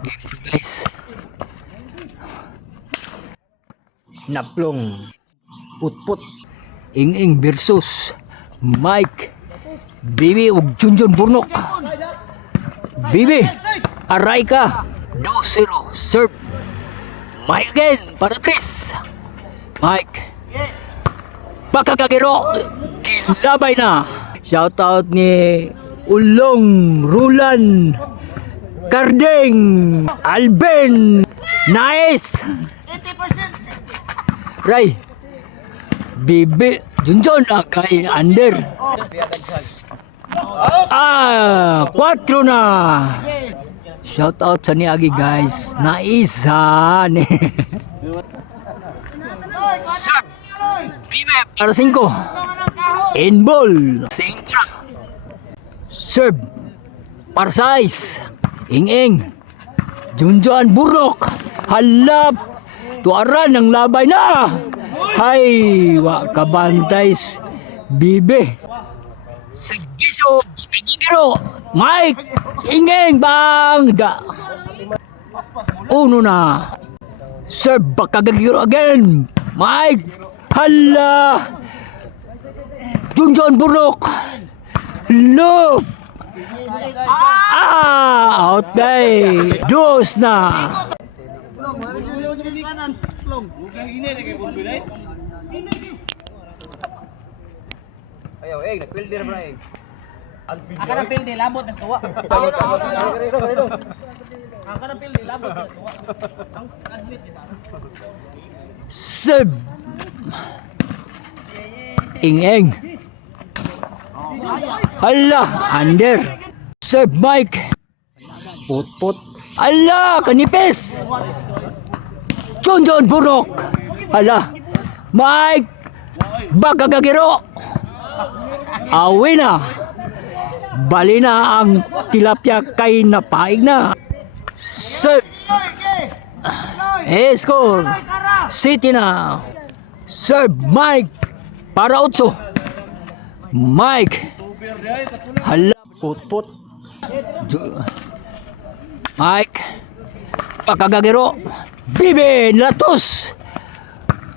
Game 2 guys. Naplong. Put-put. Ing-ing versus Mike. Bibi ug Junjun Burnok. Bibi, aray ka. 2-0. Serve. Mike again. Para 3. Mike. Pagkakagiro. Kilabay na. Shoutout ni Ulong Rulan Kardeng Alben. Nice. 80%. Ray. Bibi Junjun kay under. 4 na. Shout out sa niagi guys. Naisan. Shot. Bibi para 5. In ball. 5 na. Serve. Para 6. Ing-ing. Junjun Burnok. Halap. Tuaran ng labay na. Hay, wa kabantays. Bibi. Segiso. Giro. Mike. Ing-ing bang. Da. 1 na. Serve. Bakagagiro again. Mike. Hala. Junjun Burnok. Look. Out day. 2 na. Ayaw, nagpildi na ba eh? Aka na pildi, labot na tuwa. Aka na pildi, labot na tuwa. Ang admit ita. Serve. Ing-ing. Hala, under. Serve Mike. Put-put. Hala, kanipis. Junjun Burnok. Hala. Mike. Bagagagiro. Awi na. Bali na ang tilapia kay napaig na. Serve. Score. City na. Serve Mike. Para 8. Mike. Hala. Put-put. Mike. Pagkagagiro. Bibi. Latos.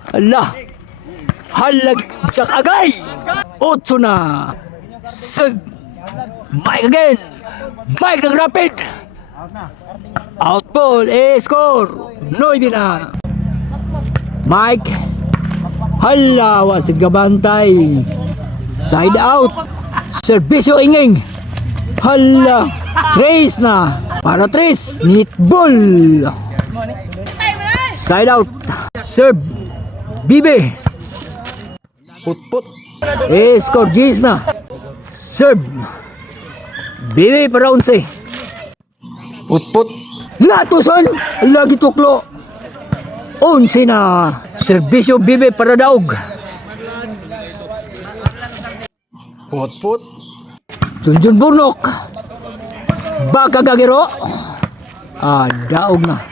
Hala. Halag. Tsak agay. 8 na. Serve. Mike again. Mike ng rapid. Out ball. Score. 9 na. Mike. Hala. Wasid kabantay. Side out. Servisyo Inging. Hala. 3 na. Para 3. Neat ball. Side out. Serve. Bibi. Put-put. Score. G's na. Serve. Bibi para 11. Put-put. Latusan. Lagi tuklo. 11 na. Servisyo Bibi para daog. Put-put. Junjun Burnok. Bagagagiro. Daog na.